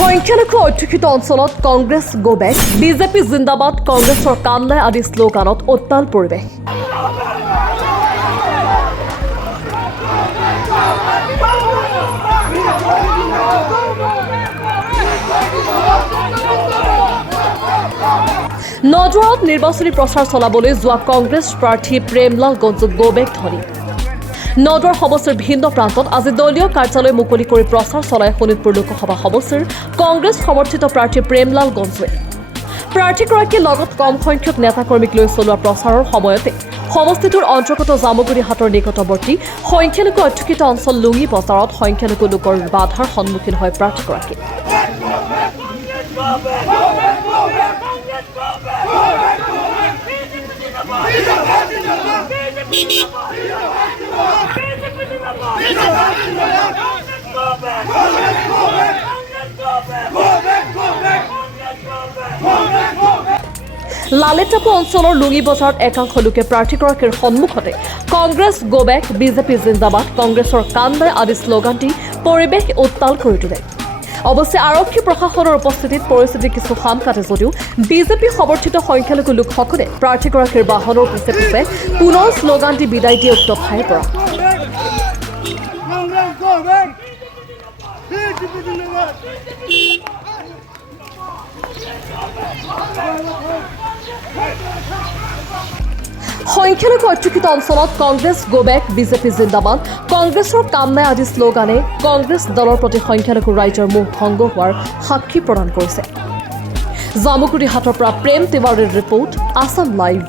সংখ্যালঘু অধ্যুষিত অঞ্চলত কংগ্ৰেছ গো বেক, বিজেপি জিন্দাবাদ, কংগ্ৰেছৰ কাম নাই আদি শ্লোগানত উত্তাল পৰিৱেশ। নদুৱাৰত নিৰ্বাচনী প্ৰচাৰ চলাবলৈ যোৱা কংগ্ৰেছ প্ৰাৰ্থী প্ৰেমলাল গঞ্জুক গো বেক ধ্বনি। নদুৱাৰ সমষ্টিৰ ভিন্ন প্ৰান্তত আজি দলীয় কাৰ্যালয় মুকলি কৰি প্ৰচাৰ চলাই শোণিতপুৰ লোকসভা সমষ্টিৰ কংগ্ৰেছ সমৰ্থিত প্ৰাৰ্থী প্ৰেমলাল গঞ্জুৱে। প্ৰাৰ্থীগৰাকীৰ লগত কম সংখ্যক নেতাকৰ্মীক লৈ চলোৱা প্ৰচাৰৰ সময়তে সমষ্টিটোৰ অন্তৰ্গত জামুগুৰি হাটৰ নিকটৱৰ্তী সংখ্যালঘু অধ্যুষিত অঞ্চল লুঙি বজাৰত সংখ্যালঘু লোকৰ বাধাৰ সন্মুখীন হয় প্ৰাৰ্থীগৰাকী। লালিতাপু অঞ্চলৰ লুঙি বজাৰত একাংশ লোকে প্ৰাৰ্থীগৰাকীৰ সন্মুখতে কংগ্ৰেছ গো বেক, বিজেপি জিন্দাবাদ, কংগ্ৰেছৰ কাম নাই আদি শ্লোগান দি পৰিৱেশ উত্তাল কৰি তোলে। অৱশ্যে আৰক্ষী প্ৰশাসনৰ উপস্থিতিত পৰিস্থিতি কিছু সাম কাটে যদিও বিজেপি সমৰ্থিত সংখ্যালঘু লোকসকলে প্ৰাৰ্থীগৰাকীৰ বাহনৰ পিছে পিছে পুনৰ শ্লোগান দি বিদায় দিয়ে উক্ত ঠাইৰ পৰা। সংখ্যালঘু অধ্যুষিত অঞ্চলত কংগ্ৰেছ গো বেক, বিজেপি জিন্দাবাদ, কংগ্ৰেছৰ কাম নাই আদি শ্লোগানে কংগ্ৰেছ দলৰ প্ৰতি সংখ্যালঘু ৰাইজৰ মুখ ভংগ হোৱাৰ সাক্ষী প্ৰদান কৰিছে। জামুগুৰি হাটৰ পৰা প্ৰেম তিৱাৰীৰ ৰিপৰ্ট, আছাম লাইভ।